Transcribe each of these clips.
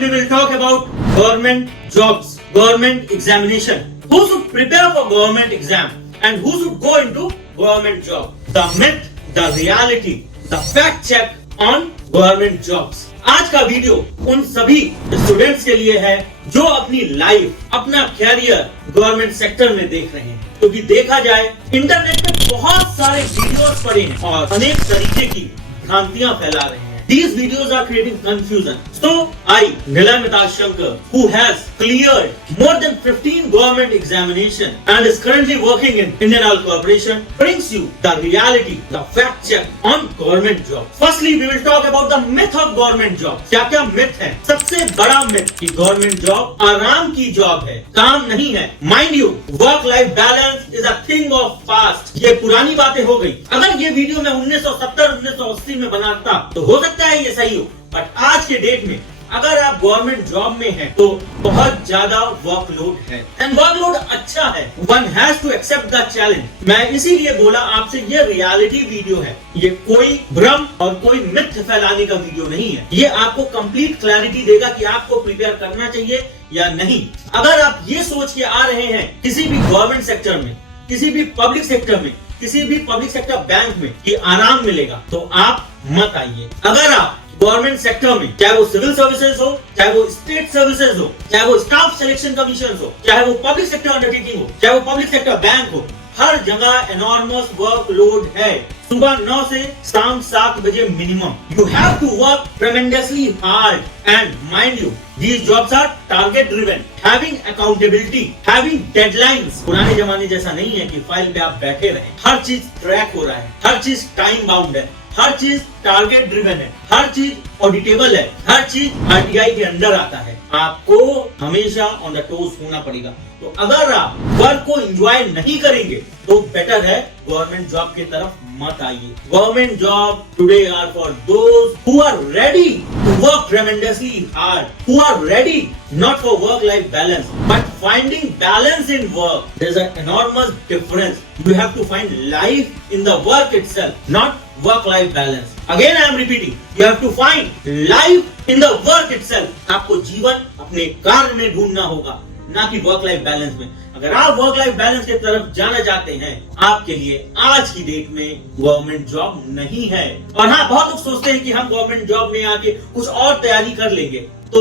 we will talk about government jobs, government examination. Who should prepare for government exam and who should go into government job? The myth, the reality, the fact check on government jobs. आज का video उन सभी students के लिए है जो अपनी life, अपना कैरियर गवर्नमेंट सेक्टर में देख रहे हैं। क्योंकि देखा जाए इंटरनेट पे बहुत सारे वीडियोस पड़े हैं और अनेक तरीके की भ्रांतियां फैला रहे हैं। These videos are creating confusion. So I, Nilay Mitash Shankar, who has cleared more than 15 government examination and is currently working in Indian Oil Corporation, brings you the reality, the fact check on government jobs. Firstly, we will talk about the myth of government job. क्या-क्या myth है? सबसे बड़ा myth कि government job आराम की job है, काम नहीं है। Mind you, work-life balance is a thing of past. ये पुरानी बातें हो गई। अगर ये वीडियो मैं 1970-1980 में बनाता तो हो सकता है ये सही हो, बट आज के डेट में अगर आप गवर्नमेंट जॉब में हैं तो बहुत ज्यादा वर्कलोड है एंड वर्कलोड अच्छा है। One has to accept the challenge. मैं इसीलिए बोला आपसे ये रियलिटी वीडियो है, ये कोई भ्रम और कोई मिथ फैलाने का वीडियो नहीं है। ये आपको कंप्लीट क्लैरिटी देगा कि आपको प्रिपेयर करना चाहिए या नहीं। अगर आप ये सोच के आ रहे हैं किसी भी गवर्नमेंट सेक्टर में, किसी भी पब्लिक सेक्टर में, किसी भी पब्लिक सेक्टर बैंक में कि आराम मिलेगा तो आप मत आइए। अगर आप गवर्नमेंट सेक्टर में, चाहे वो सिविल सर्विसेज हो, चाहे वो स्टेट सर्विसेज हो, चाहे वो स्टाफ सिलेक्शन कमीशन हो, चाहे वो पब्लिक सेक्टर अंडरटेकिंग हो, चाहे वो पब्लिक सेक्टर बैंक हो, हर जगह एनॉर्मस वर्कलोड है। सुबह 9 से शाम 7 बजे minimum. You have to work tremendously hard and mind you these jobs are target driven, having accountability, having deadlines. पुराने जमाने जैसा नहीं है कि फाइल पे आप बैठे रहें। हर चीज ट्रैक हो रहा है, हर चीज टाइम बाउंड है, हर चीज टारगेट ड्रिवन है, हर चीज ऑडिटेबल है, हर चीज आरटीआई के अंदर आता है। आपको हमेशा ऑन द टोज होना पड़ेगा। तो अगर आप वर्क को एंजॉय नहीं करेंगे तो बेटर है गवर्नमेंट जॉब की तरफ मत आइए। Government job today are for those who are ready to work tremendously hard, who are ready not for work-life balance but finding balance in work. There's an enormous difference. You have to find life in the work itself, not work-life balance. Again I am repeating, you have to find life in the work itself. आपको जीवन अपने कार्य में ढूंढना होगा, ना कि work life balance में। अगर आप वर्क लाइफ बैलेंस की तरफ जाना चाहते हैं, आपके लिए आज की डेट में गवर्नमेंट जॉब नहीं है। और हाँ, बहुत लोग सोचते हैं कि हम गवर्नमेंट जॉब में आके कुछ और तैयारी कर लेंगे, तो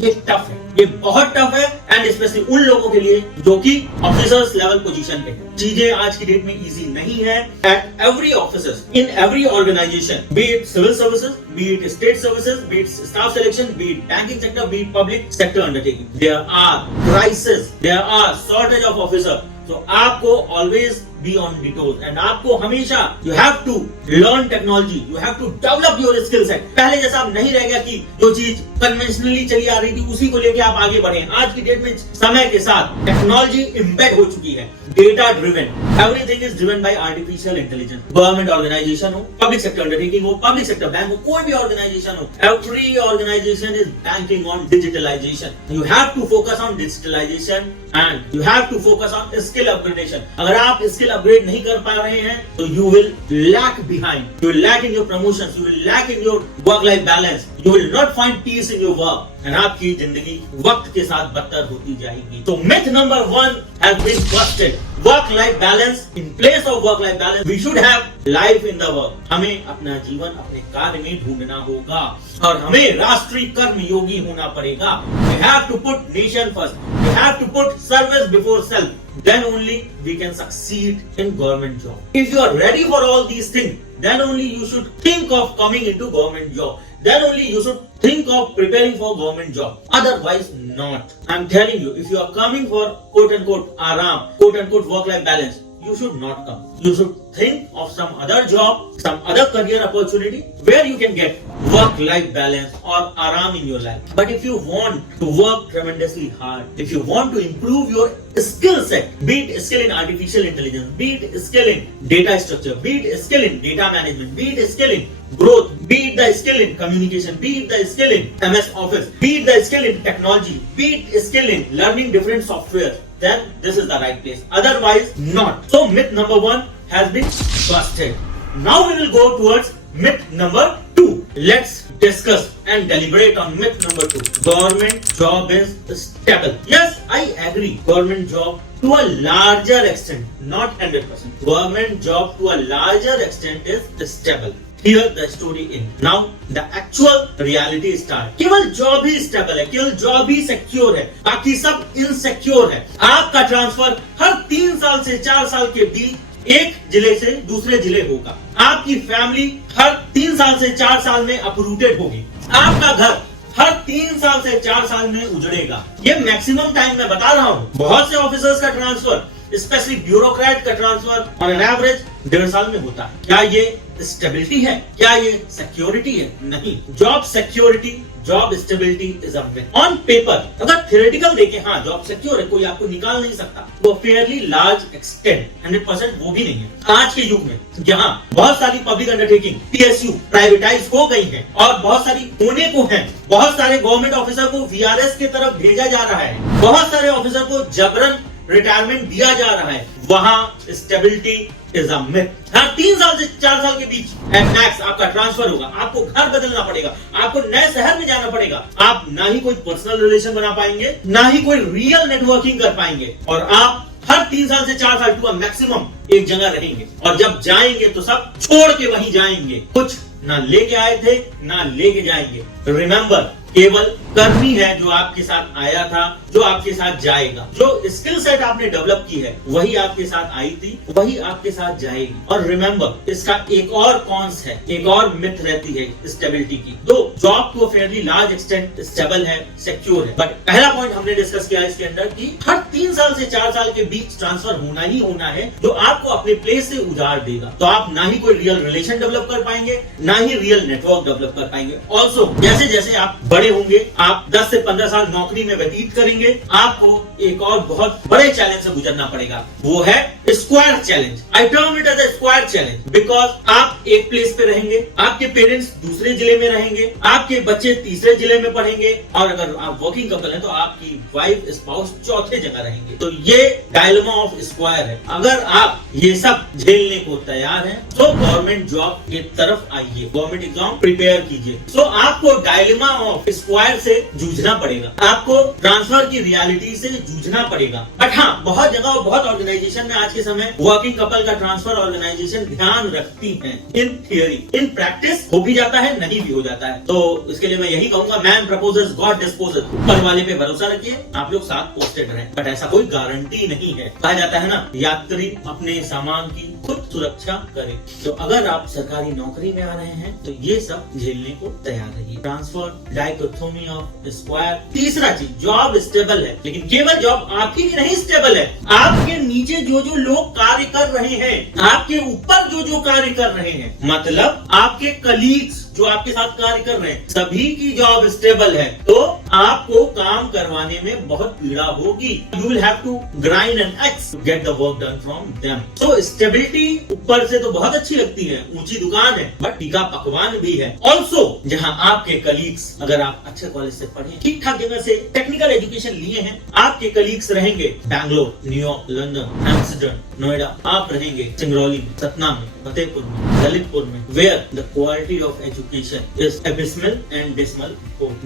ये टफ है, ये बहुत टफ है एंड स्पेशली उन लोगों के लिए जो कि ऑफिसर्स लेवल पोजीशन पे है। चीजें आज की डेट में इजी नहीं है। At every officers, in every organisation, be it civil services, be it state services, be it staff selection, be it banking sector, be it public sector undertaking, there are crisis, there are shortage of officer. तो आपको always be on the toes and आपको हमेशा you have to learn technology, you have to develop your skill set. पहले जैसा अब नहीं रह गया कि जो चीज कन्वेंशनली चली आ रही थी उसी को लेके आप आगे बढ़े। आज की डेट में समय के साथ टेक्नोलॉजी एम्बेड हो चुकी है, data driven, everything is driven by artificial intelligence. Government organisation हो, पब्लिक सेक्टर अंडरटेकिंग हो, पब्लिक सेक्टर बैंक हो, कोई भी ऑर्गेनाइजेशन हो, every organisation is banking on digitalisation. You have to focus on digitalisation and you have to focus on skill upgradation. अगर आप skill upgrade नहीं कर पा रहे हैं तो you will lag behind, you will lag in your promotions, you will lag in your work life balance, you will not find peace in your work and आपकी जिंदगी वक्त के साथ बदतर होती जाएगी। तो myth number 1 has been busted. Work life balance, in place of work life balance we should have life in the work. हमें अपना जीवन अपने कार्य में ढूंढना होगा और हमें राष्ट्रीय कर्म योगी होना पड़ेगा। We have to put nation first, we have to put service before self. Then only we can succeed in government job. If you are ready for all these things, then only you should think of coming into government job. Then only you should think of preparing for government job. Otherwise not. I'm telling you, if you are coming for quote unquote aram, quote unquote work life balance, you should not come. You should think of some other job, some other career opportunity where you can get work-life balance or aram in your life. But if you want to work tremendously hard, if you want to improve your skill set, be it skill in artificial intelligence, be it skill in data structure, be it skill in data management, be it skill in growth, be it the skill in communication, be it the skill in MS Office, be it the skill in technology, be it skill in learning different software, then this is the right place. Otherwise not. So myth number 1 has been busted. Now we will go towards myth number 2. Let's discuss and deliberate on myth number 2. Government job is stable. Yes, I agree. Government job to a larger extent, not 100%. Government job to a larger extent is stable. Here the story in. Now the actual reality start. केवल job ही stable है, केवल job ही secure है, बाकी सब insecure है। आपका transfer हर 3 साल से 4 साल के बीच एक जिले से दूसरे जिले होगा। आपकी फैमिली हर 3 साल से 4 साल में अपरूटेड होगी। आपका घर हर 3 साल से 4 साल में उजड़ेगा। ये मैक्सिमम टाइम मैं बता रहा हूँ। बहुत से ऑफिसर्स का ट्रांसफर, स्पेशली ब्यूरोक्रेट का ट्रांसफर ऑन एन एवरेज 1.5 साल में होता है। क्या ये स्टेबिलिटी है? क्या ये सिक्योरिटी है? नहीं। Job security, job stability is a myth. On paper अगर थ्योरेटिकल देखें, हाँ जॉब सिक्योर है, कोई आपको निकाल नहीं सकता, वो फेयरली लार्ज एक्सटेंट 100% वो भी नहीं है। आज के युग में जहाँ बहुत सारी पब्लिक अंडरटेकिंग PSU प्राइवेटाइज हो गई है और बहुत सारी होने को है, बहुत सारे गवर्नमेंट ऑफिसर को VRS की तरफ भेजा जा रहा है, बहुत सारे ऑफिसर को जबरन रिटायरमेंट दिया जा रहा है, वहां स्टेबिलिटी इज अ मिथ। हर 3 साल से 4 साल के बीच मैक्स आपका ट्रांसफर होगा, आपको घर बदलना पड़ेगा, आपको नए शहर में जाना पड़ेगा, आप ना ही कोई पर्सनल रिलेशन बना पाएंगे, ना ही कोई रियल नेटवर्किंग कर पाएंगे, और आप हर 3 साल से 4 साल टू मैक्सिमम एक जगह रहेंगे, और जब जाएंगे तो सब छोड़ के वहीं जाएंगे, कुछ ना लेके आए थे ना लेके जाएंगे। रिमेंबर, केवल कर्मी है जो आपके साथ आया था, जो आपके साथ जाएगा। जो स्किल सेट आपने डेवलप की है वही आपके साथ आई थी, वही आपके साथ जाएगी। और रिमेंबर, इसका एक और कॉन्स है, एक और मिथ रहती है स्टेबिलिटी की। तो जॉब तो फेयरली लार्ज एक्सटेंट स्टेबल है, सिक्योर है, बट पहला पॉइंट हमने डिस्कस किया इसके अंदर कि हर 3 साल से 4 साल के बीच ट्रांसफर होना ही होना है, जो आपको अपने प्लेस से उजाड़ देगा। तो आप ना ही कोई रियल रिलेशन डेवलप कर पाएंगे, ना ही रियल नेटवर्क डेवलप कर पाएंगे। ऑल्सो जैसे जैसे आप बड़े होंगे, आप 10 से 15 साल नौकरी में व्यतीत करेंगे, आपको एक और बहुत बड़े चैलेंज से गुजरना पड़ेगा, वो है square challenge. I term it as a square challenge because आप एक प्लेस पे रहेंगे, आपके पेरेंट्स दूसरे जिले में रहेंगे, आपके बच्चे तीसरे जिले में पढ़ेंगे, और अगर आप वर्किंग कपल हैं तो आपकी वाइफ स्पाउस चौथे जगह रहेंगे। तो ये डायलेमा ऑफ स्क्वायर है। अगर आप ये सब झेलने को तैयार हैं तो गवर्नमेंट जॉब की तरफ आइए, गवर्नमेंट एग्जाम प्रिपेयर कीजिए। तो आपको डायलेमा ऑफ स्क्वायर से जूझना पड़ेगा, आपको ट्रांसफर की रियलिटी से जूझना पड़ेगा। बट हाँ, बहुत जगह और बहुत ऑर्गेनाइजेशन में आज के समय वर्किंग कपल का ट्रांसफर ऑर्गेनाइजेशन ध्यान रखती है। इन थियोरी, इन प्रैक्टिस हो भी जाता है, नहीं भी हो जाता है। तो इसके लिए मैं यही कहूंगा, मैन प्रपोजेस गॉड डिस्पोजेस। ऊपर वाले पे भरोसा रखिए, आप लोग साथ पोस्टेड रहें, बट ऐसा कोई गारंटी नहीं है। कहा जाता है ना, यात्री अपने सामान की खुद सुरक्षा करे। तो अगर आप सरकारी नौकरी में आ रहे हैं तो ये सब झेलने को तैयार रहिए। Transfer, dichotomy of square. तीसरा चीज, जॉब स्टेबल है, लेकिन केवल जॉब आपकी भी नहीं स्टेबल है, आपके नीचे जो जो लोग कार्य कर रहे हैं, आपके ऊपर जो जो कार्य कर रहे हैं, मतलब आपके कलीग्स जो आपके साथ कार्य कर रहे हैं, सभी की जॉब स्टेबल है, तो आपको काम करवाने में बहुत पीड़ा होगी। You will have to grind an axe to get the work done from them. तो स्टेबिलिटी ऊपर से तो बहुत अच्छी लगती है, ऊंची दुकान है, बट टीका पकवान भी है। ऑल्सो जहां आपके कलीग्स, अगर आप अच्छे कॉलेज से पढ़े, ठीक ठाक जगह से टेक्निकल एजुकेशन लिए हैं, आपके कलीग्स रहेंगे Bangalore, New York, London, Amsterdam, Noida, आप रहेंगे सिंगरौली में, सतना में, फतेहपुर में, ललितपुर में, where the quality of education is abysmal and dismal.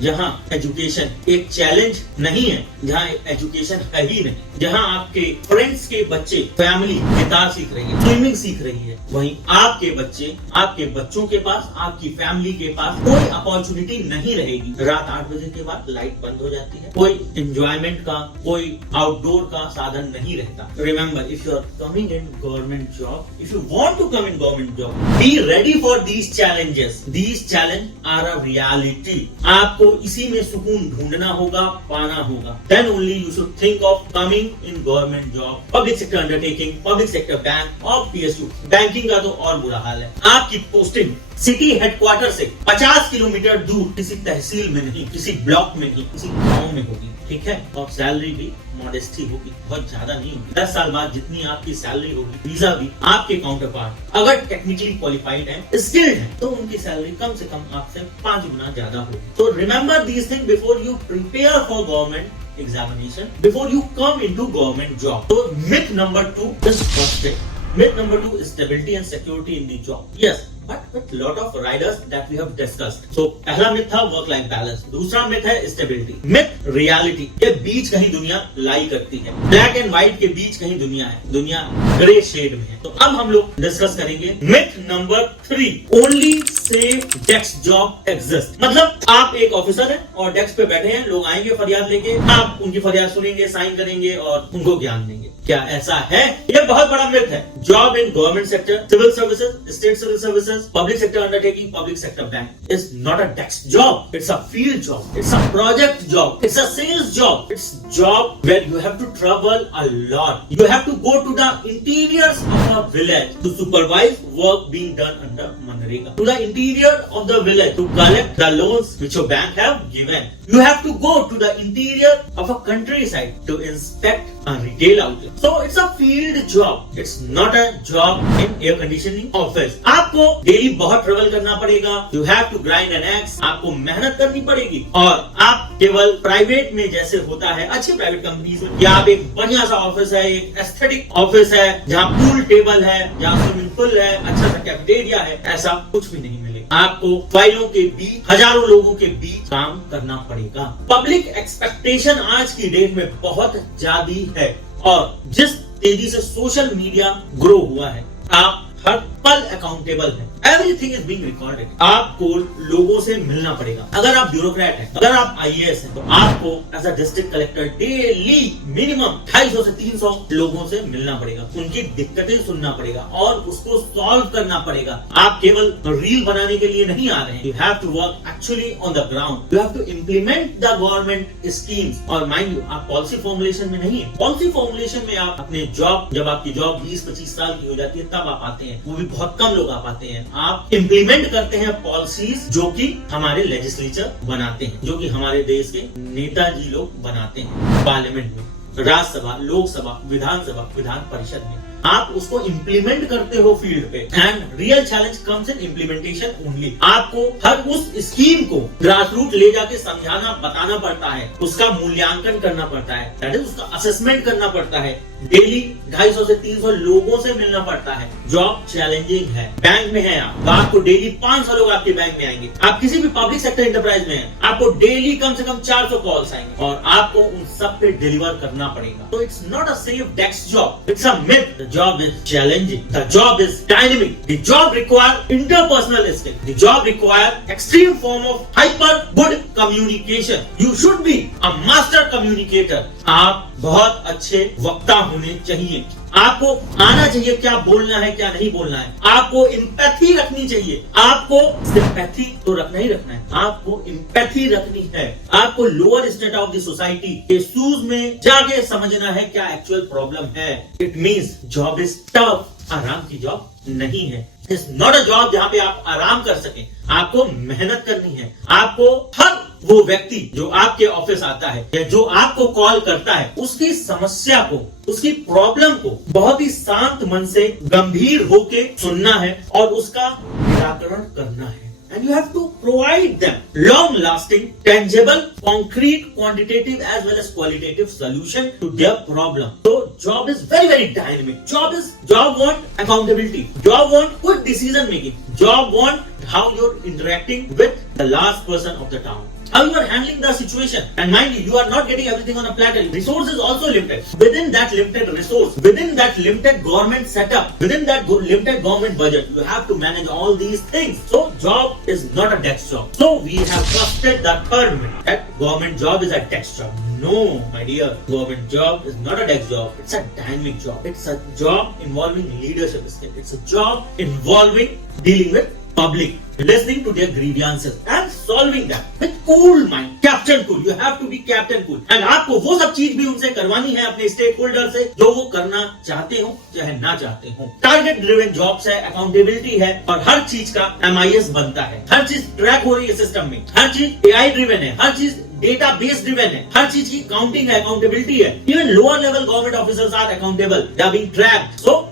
जहां एजुकेशन एक चैलेंज नहीं है, जहां एजुकेशन है ही नहीं, जहां आपके फ्रेंड्स के बच्चे, फैमिली गिटार सीख रही है, स्विमिंग सीख रही है, वहीं आपके बच्चे, आपके बच्चों के पास, आपकी फैमिली के पास कोई अपॉर्चुनिटी नहीं रहेगी। रात 8 बजे के बाद लाइट बंद हो जाती है, कोई एंजॉयमेंट का, कोई आउटडोर का साधन नहीं रहता। Remember, if you are coming in government job, if you want to come in government job, be ready for these challenges. These challenge are a reality. आपको इसी में सुकून ढूंढना होगा, पाना होगा। Then only you should think of coming in government job, public sector undertaking, public sector bank और PSU। Banking का तो और बुरा हाल है। आपकी पोस्टिंग सिटी हेडक्वार्टर से 50 किलोमीटर दूर किसी तहसील में नहीं, किसी ब्लॉक में नहीं, किसी गांव में होगी, ठीक है। और सैलरी भी मॉडेस्टी होगी, बहुत ज्यादा नहीं होगी। 10 साल बाद जितनी आपकी सैलरी होगी, वीजा भी आपके काउंटर पार्ट अगर टेक्निकली क्वालिफाइड है, स्किल्ड है, तो उनकी सैलरी कम से कम आपसे 5 गुना ज्यादा होगी। तो remember these thing before you prepare for government examination, before you come into government job. So myth number 2 is busted. Myth number 2 is stability and security in the job. Yes, but with lot of riders that we have discussed. So पहला myth था work life balance, दूसरा myth है stability, myth reality के बीच कहीं दुनिया लाई करती है, black and white के बीच कहीं दुनिया है, दुनिया ग्रे शेड में है। तो अब हम लोग डिस्कस करेंगे myth number 3, only safe desk job exist. मतलब आप एक ऑफिसर हैं और डेस्क पे बैठे हैं, लोग आएंगे फरियाद लेके, आप उनकी फरियाद सुनेंगे, साइन करेंगे और उनको ज्ञान देंगे। क्या ऐसा है? ये बहुत बड़ा मिथ है। Job in government sector, civil services, state civil services, public sector undertaking, public sector bank is not a desk job, it's a field job, it's a project job, it's a sales job, it's job where you have to travel a lot, you have to go to the interiors of a village to supervise work being done under MNREGA, to the interior of the village to collect the loans which your bank have given, you have to go to the interior of a countryside to inspect a retail outlet. So it's a field job. It's not a job in air conditioning office. आपको daily बहुत travel करना पड़ेगा. You have to grind an axe. आपको मेहनत करनी पड़ेगी और आप केवल प्राइवेट में जैसे होता है अच्छी प्राइवेट कंपनीज में, या आप एक बढ़िया सा ऑफिस है, एक एस्थेटिक ऑफिस है जहाँ पूल टेबल है, जहाँ स्विमिंग पूल है, अच्छा सा कैफेटेरिया है, ऐसा कुछ भी नहीं मिलेगा। आपको फाइलों के बीच, हजारों लोगों के बीच काम करना पड़ेगा। पब्लिक एक्सपेक्टेशन आज की डेट में बहुत ज्यादा है और जिस तेजी से सोशल मीडिया ग्रो हुआ है, आप हर पल अकाउंटेबल है, एवरीथिंग इज बीइंग रिकॉर्डेड। आपको लोगों से मिलना पड़ेगा। अगर आप ब्यूरोक्रेट हैं, अगर आप आईएएस हैं, तो आपको as a district collector daily minimum 250 से 300 लोगों से मिलना पड़ेगा, उनकी दिक्कतें सुनना पड़ेगा और उसको सॉल्व करना पड़ेगा। आप केवल रील बनाने के लिए नहीं आ रहे हैं, you have to work actually on the ground, you have to implement the government schemes. और माइंड यू, आप पॉलिसी फॉर्मुलेशन में नहीं है, पॉलिसी फॉर्मुलेशन में आप अपने जॉब, जब आपकी जॉब 20-25 साल की हो जाती है तब आप आते हैं, वो भी बहुत कम लोग आ पाते हैं। आप इम्प्लीमेंट करते हैं पॉलिसीज जो कि हमारे लेजिस्लेचर बनाते हैं, जो कि हमारे देश के नेताजी लोग बनाते हैं, पार्लियामेंट में, राज्यसभा, लोकसभा, विधानसभा, विधान परिषद में। आप उसको इम्प्लीमेंट करते हो फील्ड पे, and real challenge comes in implementation only. आपको हर उस स्कीम को ग्रास रूट ले जाके समझाना, बताना पड़ता है, उसका मूल्यांकन करना पड़ता है, दैट इज उसका असेसमेंट करना पड़ता है, डेली 250 से 300 लोगों से मिलना पड़ता है। जॉब चैलेंजिंग है। बैंक में है आप, आपको डेली 500 लोग आपके बैंक में आएंगे। आप किसी भी पब्लिक सेक्टर एंटरप्राइज में हैं, आपको डेली कम से कम 400 कॉल्स आएंगे और आपको उन सब पे डिलीवर करना पड़ेगा। तो it's not a safe desk job, it's a myth. The job is challenging, the job is dynamic, the job require interpersonal skill, the job require extreme form of hyper good communication. You should be a master communicator. आप बहुत अच्छे वक्ता होने चाहिए। आपको आना चाहिए क्या बोलना है, क्या नहीं बोलना है। आपको एम्पैथी रखनी चाहिए। आपको सिंपैथी तो रखना ही रखना है, आपको एम्पैथी रखनी है। आपको lower state of the society के शूज में जाके समझना है क्या एक्चुअल प्रॉब्लम है। It means job is tough, आराम की जॉब नहीं है। इट्स नॉट अ जॉब जहां पे आप आराम कर सकें। आपको मेहनत करनी है। आपको हर वो व्यक्ति जो आपके ऑफिस आता है या जो आपको कॉल करता है, उसकी समस्या को, उसकी प्रॉब्लम को बहुत ही शांत मन से गंभीर होके सुनना है और उसका निराकरण करना है। And you have to provide them long-lasting, tangible, concrete, quantitative as well as qualitative solution to their problem. So job is very, very dynamic. Job want accountability. Job want quick decision making. Job want how you're interacting with the last person of the town. How you are handling the situation. And mind you, you are not getting everything on a platter. Resource is also limited. Within that limited resource, within that limited government setup, within that limited government budget, you have to manage all these things. So job is not a desk job. So we have busted that term that government job is a desk job. No, my dear, government job is not a desk job. It's a dynamic job. It's a job involving leadership skill. It's a job involving dealing with public, listening to their grievances and solving them with cool mind. Captain cool. You have to be captain cool. And आपको वो सब चीज भी उनसे करवानी है, अपने stake holder से, जो वो करना चाहते हो चाहे ना चाहते हो। टारगेट ड्रिवन जॉब्स है, अकाउंटेबिलिटी है और हर चीज का MIS बनता है। हर चीज ट्रैक हो रही है सिस्टम में, हर चीज AI ड्रिवन है, हर चीज डेटा बेस ड्रिवन है, हर चीज की काउंटिंग है, अकाउंटेबिलिटी है। Even lower level government officers are accountable, they are being tracked.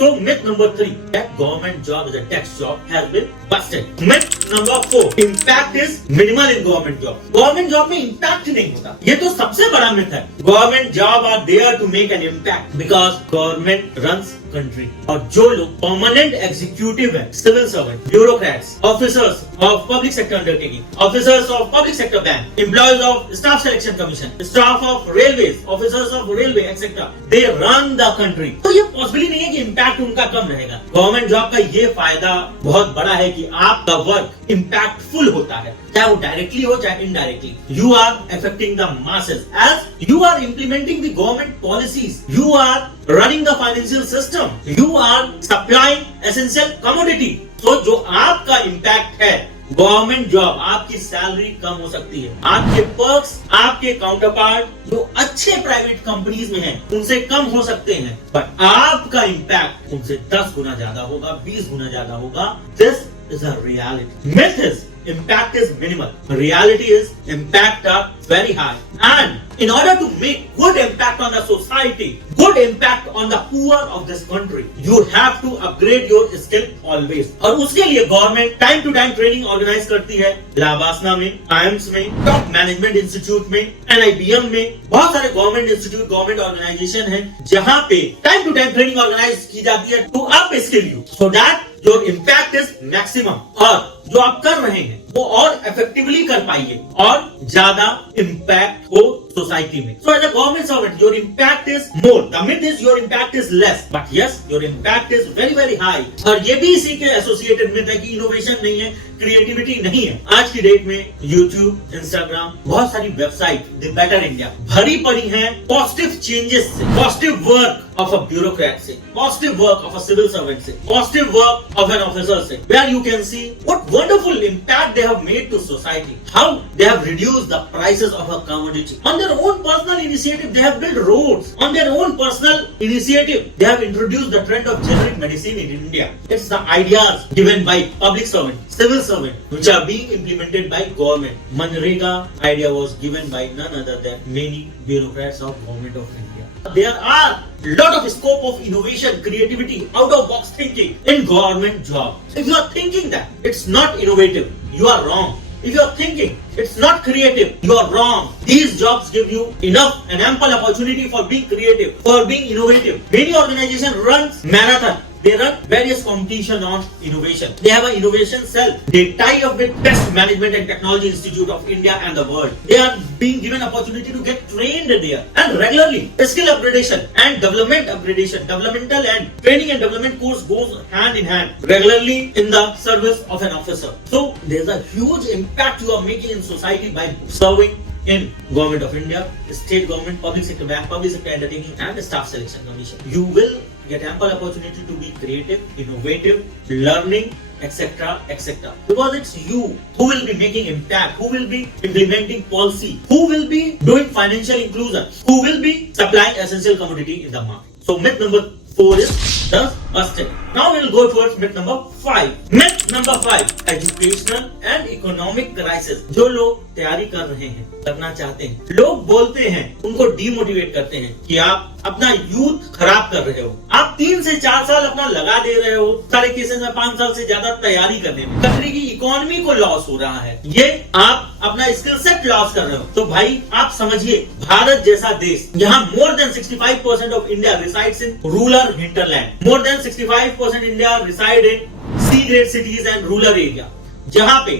So myth number 3 that government job is a desk job has been busted. Myth number 4 impact is minimal in government job. Government job में impact नहीं होता, ये तो सबसे बड़ा myth है। Government job are there to make an impact because government runs country. और जो लोग परमानेंट एग्जीक्यूटिव है, civil servant, bureaucrats, officers of public sector undertaking, officers of public sector bank, employees of staff selection commission, staff of railway, officers of railway etcetera, they run the country. तो ये possible नहीं है कि impact उनका कम रहेगा। Government job का ये फायदा बहुत बड़ा है कि आपका वर्क इम्पैक्टफुल होता है, चाहे वो डायरेक्टली हो चाहे indirectly. You are affecting the masses as you are implementing the government policies, you are running the financial system, you are supplying essential commodity। तो जो आपका इम्पैक्ट है गवर्नमेंट जॉब, आपकी सैलरी कम हो सकती है, आपके पर्क्स, आपके काउंटर पार्ट जो अच्छे प्राइवेट कंपनीज में हैं उनसे कम हो सकते हैं, बट आपका इम्पैक्ट उनसे 10 गुना ज्यादा होगा, 20 गुना ज्यादा होगा। This is a reality. Myth is impact is minimal, reality is impact are very high, and in order to make good impact on the society, good impact on the poor of this country, you have to upgrade your skill always। और उसके लिए government time to time training organise करती है, इलाहाबाद में, IIMs में, top management institute में, NIBM में, बहुत सारे गवर्नमेंट इंस्टीट्यूट, गवर्नमेंट ऑर्गेनाइजेशन है जहां पे time to time training organise की जाती है to upskill you, so that your impact is maximum. और जो आप कर रहे हैं वो और इफेक्टिवली कर पाइए और ज्यादा इम्पैक्ट हो सोसाइटी में। So as a government servant, your impact is more. The myth is your impact is less, but yes, your impact is very very high। और ये भी इसी के एसोसिएटेड myth है कि इनोवेशन नहीं है, क्रिएटिविटी नहीं है। आज की डेट में यूट्यूब, इंस्टाग्राम, बहुत सारी वेबसाइट द बेटर इंडिया भरी पड़ी हैं पॉजिटिव चेंजेस से, positive work of a bureaucrat से, positive work of a civil servant से, positive work of an officer से, where you can see what wonderful impact they have made to society, how they have reduced the prices of a commodity. On their own personal initiative, they have built roads. On their own personal initiative, they have introduced the trend of generic medicine in India. It's the ideas given by public servant, civil servant, which are being implemented by government. Manrega idea was given by none other than many bureaucrats of government of India. There are lot of scope of innovation, creativity, out of box thinking in government job. If you are thinking that it's not innovative, you are wrong. If you are thinking it's not creative, you are wrong. These jobs give you enough and ample opportunity for being creative, for being innovative. Many organizations run marathon. They run various competition on innovation. They have an innovation cell. They tie up with Best Management and Technology Institute of India and the world. They are being given opportunity to get trained there and regularly. Skill upgradation and development upgradation, developmental and training and development course goes hand in hand regularly in the service of an officer. So there's a huge impact you are making in society by serving in Government of India, state government, public sector bank, public sector undertaking, and staff selection commission. You will get ample opportunity to be creative, innovative, learning, etc., etc. Because it's you who will be making impact, who will be implementing policy, who will be doing financial inclusion, who will be supplying essential commodity in the market. So myth number 4 is thus busted. Now we will go towards myth number 5. Myth number 5, educational and economic crisis. जो लोग तैयारी कर रहे हैं, करना चाहते हैं, लोग बोलते हैं, उनको डीमोटिवेट करते हैं कि आप अपना यूथ खराब कर रहे हो, आप 3 से 4 साल अपना लगा दे रहे हो, सारे केसेस में 5 साल से ज्यादा तैयारी करने में, कंट्री की इकोनॉमी को लॉस हो रहा है, ये आप अपना स्किल सेट लॉस कर रहे हो। तो भाई आप समझिए, भारत जैसा देश, यहाँ more than 65% of India resides in rural hinterland, more than 65% India reside in C grade cities and rural area, जहाँ पे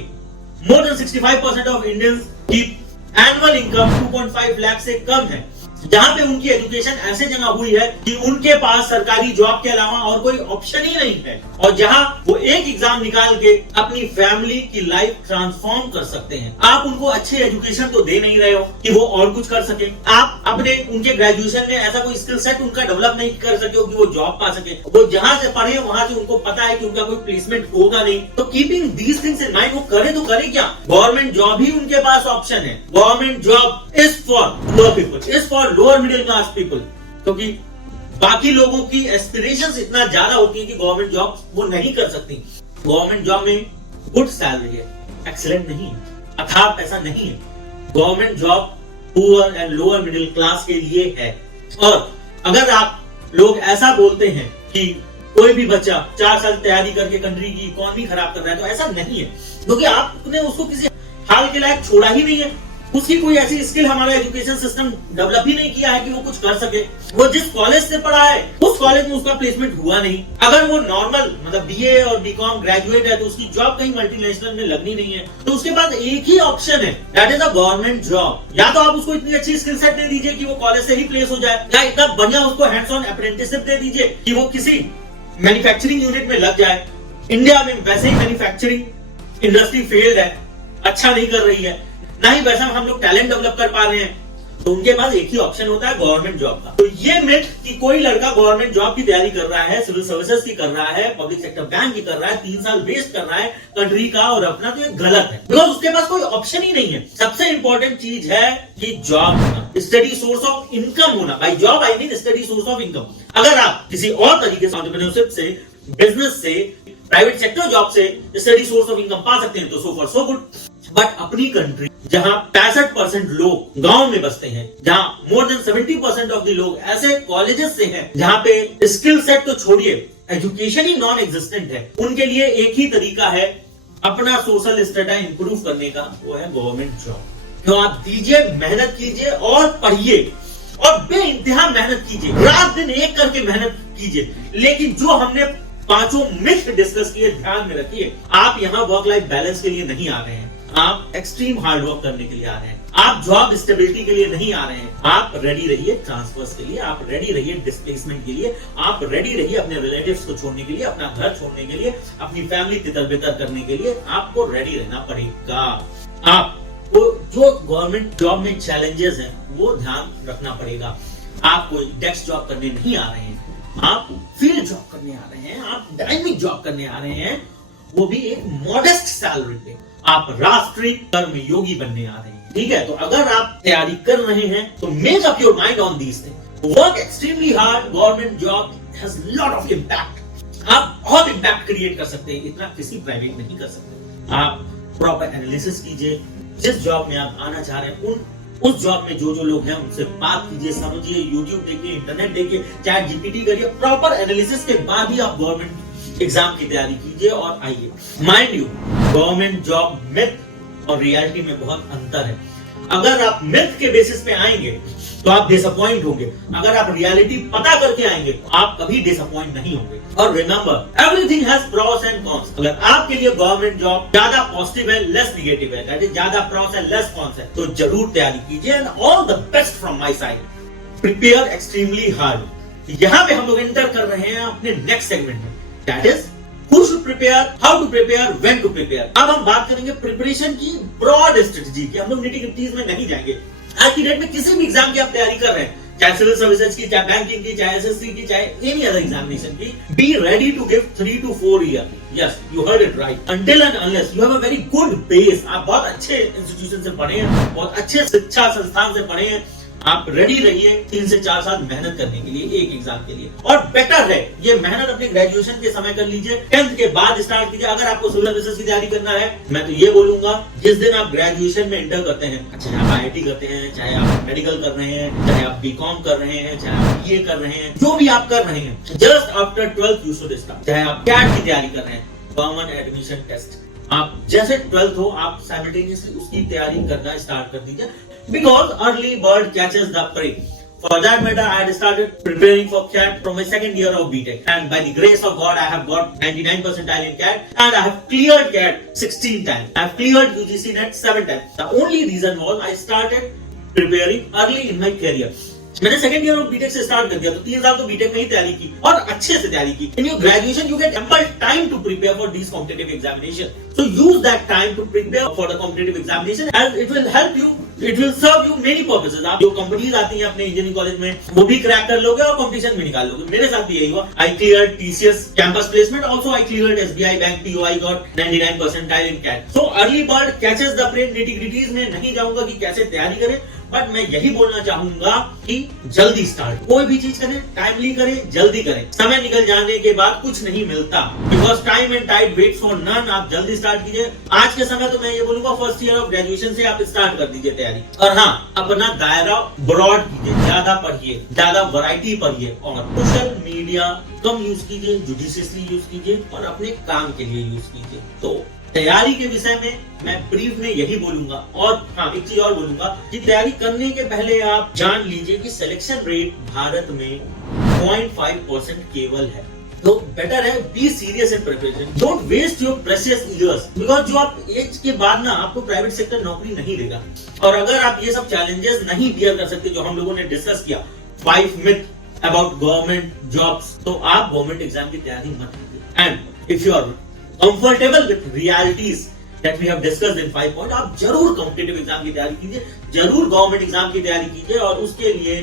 मोर देन 65% ऑफ इंडियंस की एनुअल इनकम 2.5 लाख से कम है, जहाँ पे उनकी एजुकेशन ऐसे जगह हुई है कि उनके पास सरकारी जॉब के अलावा और कोई ऑप्शन ही नहीं है, और जहाँ वो एक एग्जाम निकाल के अपनी फैमिली की लाइफ ट्रांसफॉर्म कर सकते हैं। आप उनको अच्छी एजुकेशन तो दे नहीं रहे हो कि वो और कुछ कर सके, आप अपने उनके ग्रेजुएशन में ऐसा कोई स्किल सेट उनका डेवलप नहीं कर सके हो कि वो जॉब पा सके। वो जहाँ से पढ़े वहां से उनको पता है कि उनका कोई प्लेसमेंट होगा नहीं। तो keeping these things in mind, वो करे तो करे क्या, गवर्नमेंट जॉब ही उनके पास ऑप्शन है। Government job is for poor people, is for lower middle class people, क्योंकि बाकी लोगों की एस्पिरेशंस इतना ज्यादा होती है कि गवर्नमेंट जॉब वो नहीं कर सकती। गवर्नमेंट जॉब में गुड सैलरी है, एक्सीलेंट नहीं है, अथाह पैसा नहीं है। Government job poor and lower middle class के लिए है। और अगर आप लोग ऐसा बोलते हैं कि कोई भी बच्चा 4 साल तैयारी करके कंट्री की इकोनॉमी खराब कर रहा है, तो ऐसा नहीं है, क्योंकि आपने उसको किसी हाल के लायक छोड़ा ही नहीं है। उसकी कोई ऐसी स्किल हमारा एजुकेशन सिस्टम डेवलप ही नहीं किया है कि वो कुछ कर सके। वो जिस कॉलेज से पढ़ा है उस कॉलेज में उसका प्लेसमेंट हुआ नहीं। अगर वो नॉर्मल मतलब बीए और बीकॉम ग्रेजुएट है तो उसकी जॉब कहीं मल्टीनेशनल में लगनी नहीं है, तो उसके पास एक ही ऑप्शन है, that is a government job. या तो आप उसको इतनी अच्छी स्किल सेट दे दीजिए कि वो कॉलेज से ही प्लेस हो जाए, या इतना बढ़िया उसको हैंड्स ऑन अप्रेंटिसशिप दे दीजिए कि वो किसी मैन्युफैक्चरिंग यूनिट में लग जाए। इंडिया में वैसे ही मैन्युफैक्चरिंग इंडस्ट्री फेल्ड है, अच्छा नहीं कर रही है, ना ही वैसा हम लोग टैलेंट डेवलप कर पा रहे हैं, तो उनके पास एक ही ऑप्शन होता है गवर्नमेंट जॉब का। तो ये मिथ कि कोई लड़का गवर्नमेंट जॉब की तैयारी कर रहा है, सिविल सर्विसेज की कर रहा है, पब्लिक सेक्टर बैंक की कर रहा है, 3 साल वेस्ट कर रहा है कंट्री का और अपना, तो ये गलत है, बिकॉज उसके पास कोई ऑप्शन ही नहीं है। सबसे इंपॉर्टेंट चीज है कि जॉब होना, स्टडी सोर्स ऑफ इनकम होना। By job I mean study source of income. अगर आप किसी और तरीके से एंटरप्रेन्योरशिप से, बिजनेस से, प्राइवेट सेक्टर जॉब से स्टडी सोर्स ऑफ इनकम पा सकते हैं तो so for so good. But अपनी कंट्री जहां 65% लोग गांव में बसते हैं, जहां मोर देन 70% ऑफ द लोग ऐसे कॉलेजेस से हैं जहां पे स्किल सेट तो छोड़िए, एजुकेशन ही नॉन एग्जिस्टेंट है, उनके लिए एक ही तरीका है अपना सोशल स्टेटस इंप्रूव करने का, वो है गवर्नमेंट जॉब। तो आप दीजिए, मेहनत कीजिए और पढ़िए और बेइंतहा मेहनत कीजिए, रात दिन एक करके मेहनत कीजिए। लेकिन जो हमने 5 मिथ डिस्कस किए, ध्यान में रखिए, आप यहाँ वर्क लाइफ बैलेंस के लिए नहीं आ रहे हैं, आप एक्सट्रीम हार्ड वर्क करने के लिए आ रहे हैं, आप जॉब स्टेबिलिटी के लिए नहीं आ रहे हैं। आप रेडी रहिए ट्रांसफर्स के लिए, आप रेडी रहिए डिस्प्लेसमेंट के लिए, आप रेडी रहिए अपने रिलेटिव्स को छोड़ने के लिए, अपना घर छोड़ने के लिए, अपनी फैमिली तितर बितर करने के लिए आपको रेडी रहना पड़ेगा। आपको जो गवर्नमेंट जॉब में चैलेंजेस हैं वो ध्यान रखना पड़ेगा। आप कोई डेस्क जॉब करने नहीं आ रहे हैं, आप फील्ड जॉब करने आ रहे हैं, आप डायनेमिक जॉब करने आ रहे हैं, वो भी एक मॉडेस्ट सैलरी पे। आप राष्ट्रीय कर्मयोगी बनने आ रहे हैं, ठीक है। तो अगर आप तैयारी कर रहे हैं तो make up your mind on these things, work extremely hard, government job has lot of impact. आप बहुत इम्पैक्ट क्रिएट कर सकते हैं, इतना किसी प्राइवेट नहीं कर सकते। आप प्रॉपर एनालिसिस कीजिए, जिस जॉब में आप आना चाह रहे हैं उस जॉब में जो लोग हैं उनसे बात कीजिए, समझिए, यूट्यूब देखिए, इंटरनेट देखिए, चैट जीपीटी करिए, प्रॉपर एनालिसिस के बाद ही आप गवर्नमेंट एग्जाम की तैयारी कीजिए और आइए। Mind you, government job myth और रियलिटी में बहुत अंतर है। अगर आप मिथ के बेसिस पे आएंगे तो आप डिसअपॉइंट होंगे, अगर आप रियलिटी पता करके आएंगे तो आप कभी डिसअपॉइंट नहीं होंगे। और remember, everything has pros and cons. अगर आपके लिए गवर्नमेंट जॉब ज्यादा पॉजिटिव है, लेस नेगेटिव है, दैट इज ज्यादा प्रोस है, लेस कॉन्स है, तो जरूर तैयारी कीजिए। And all the best from my side. Prepare extremely hard. यहाँ पे हम लोग एंटर कर रहे हैं अपने नेक्स्ट सेगमेंट में, that is Who should prepare, how to prepare, when to prepare। अब हम बात करेंगे प्रिपरेशन की ब्रॉड स्ट्रेटजी की, हम लोग निटी-ग्रिटीज में नहीं जाएंगे। आज की डेट में किसी भी एग्जाम की आप तैयारी कर रहे हैं, चाहे सिविल सर्विसेज की, चाहे बैंकिंग की, चाहे एसएससी की, चाहे एनी अदर एग्जामिनेशन की, be ready to give 3 to 4 years। Yes, you heard it right. Until and unless you have a very good base, आप बहुत अच्छे इंस्टीट्यूशन से पढ़े हैं, बहुत अच्छे शिक्षा संस्थान से पढ़े हैं, आप रेडी रहिए 3 से 4 साल मेहनत करने के लिए एक एग्जाम के लिए। और बेटर है ये मेहनत अपने ग्रेजुएशन के समय कर लीजिए, 10th के बाद स्टार्ट कीजिए। अगर आपको सिविल सर्विसेज की तैयारी करना है, मैं तो ये बोलूंगा जिस दिन आप ग्रेजुएशन में एंटर करते हैं, चाहे आप आईआईटी करते हैं, चाहे आप मेडिकल कर रहे हैं, चाहे आप बीकॉम कर रहे हैं, चाहे आप बीए कर रहे हैं, जो भी आप कर रहे हैं, just after 12th you should start. चाहे आप कैट की तैयारी कर रहे हैं, कॉमन एडमिशन टेस्ट, आप जैसे 12th हो आप साइमल्टेनियसली उसकी तैयारी करना स्टार्ट कर दीजिए। Because early bird catches the prey. For that matter, I had started preparing for CAT from my second year of BTech, and by the grace of God, I have got 99 percentile in CAT, and I have cleared CAT 16 times. I have cleared UGC NET 7 times. The only reason was I started preparing early in my career. मैंने second year of BTech से start कर दिया, तो 3 साल तो BTech में ही तैयारी की और अच्छे से तैयारी की। In your graduation you get ample time to prepare for this competitive examination, so use that time to prepare for the competitive examination and it will help you, it will serve you many purposes. आप जो companies आती हैं अपने engineering college में वो भी crack कर लोगे और कंपटीशन में निकाल लोगे। मेरे साथ भी यही हुआ। I cleared TCS campus placement, also I cleared SBI bank PO, I got 99 percentile in CAT. So early bird catches the prey. Nitty gritties में नहीं जाऊंगा कि कैसे तैयारी करें, बट मैं यही बोलना चाहूंगा कि जल्दी स्टार्ट, कोई भी चीज करें टाइमली करें, जल्दी करें। समय निकल जाने के बाद कुछ नहीं मिलता, because time and tide waits for none. आप जल्दी स्टार्ट कीजिए। आज के समय तो मैं ये बोलूंगा फर्स्ट ईयर ऑफ ग्रेजुएशन से आप स्टार्ट कर दीजिए तैयारी। और हाँ, अपना दायरा ब्रॉड कीजिए, ज्यादा पढ़िए, ज्यादा वैरायटी पढ़िए और सोशल मीडिया कम यूज कीजिए, जुडिशियसली यूज कीजिए और अपने काम के लिए यूज कीजिए। तो तैयारी के विषय में मैं ब्रीफ में यही बोलूंगा। और हाँ, एक चीज और बोलूंगा कि तैयारी करने के पहले आप जान लीजिए कि सिलेक्शन रेट भारत में 0.5% केवल है। तो बेटर है be serious in preparation, don't waste your precious years, because जो आप एज के बाद ना आपको प्राइवेट सेक्टर नौकरी नहीं देगा। और अगर आप ये सब चैलेंजेस नहीं बियर कर सकते जो हम लोगों ने डिस्कस किया, 5 मिथ अबाउट गवर्नमेंट जॉब्स, तो आप गवर्नमेंट एग्जाम की तैयारी मत कीजिए। And if you are comfortable with realities that we have discussed in 5 points, आप जरूर कॉम्पिटिटिव एग्जाम की तैयारी कीजिए, जरूर गवर्नमेंट एग्जाम की तैयारी कीजिए। और उसके लिए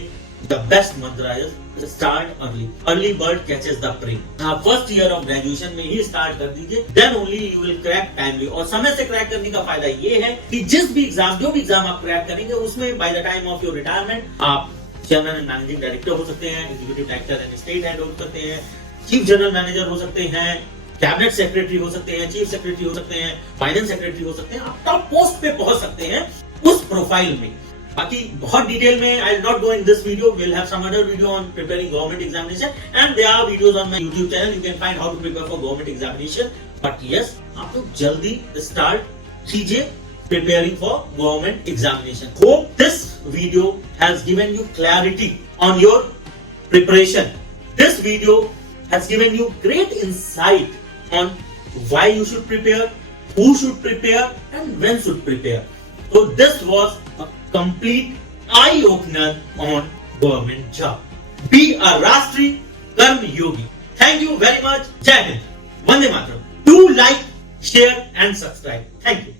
the best mantra is start early, early bird catches the prey. आप फर्स्ट ईयर ऑफ ग्रेजुएशन में ही स्टार्ट कर दीजिए, then only you will crack timely. और समय से क्रैक करने का फायदा ये है कि जिस भी एग्जाम, जो भी एग्जाम आप क्रैक करेंगे, उसमें by the time of your retirement आप चेयरमैन एंड मैनेजिंग डायरेक्टर हो सकते हैं, executive director and state head हो सकते हैं, चीफ जनरल मैनेजर हो सकते हैं, कैबिनेट सेक्रेटरी हो सकते हैं, चीफ सेक्रेटरी हो सकते हैं, फाइनेंस सेक्रेटरी हो सकते हैं। आप टॉप पोस्ट पे पहुंच सकते हैं उस प्रोफाइल में। बाकी बहुत डिटेल में I will not go in this video, we will have some other video on preparing government examination and there are videos on my YouTube channel, you can find how to prepare for government examination. But yes, आप लोग जल्दी start कीजिए preparing for government examination. Hope this video has given you clarity on your preparation. This video has given you great insight on why you should prepare, who should prepare, and when should prepare. So this was a complete eye-opener on government job. Be a Rashtriya Karma Yogi. Thank you very much. Jai Hind. Vande Mataram. Do like, share, and subscribe. Thank you.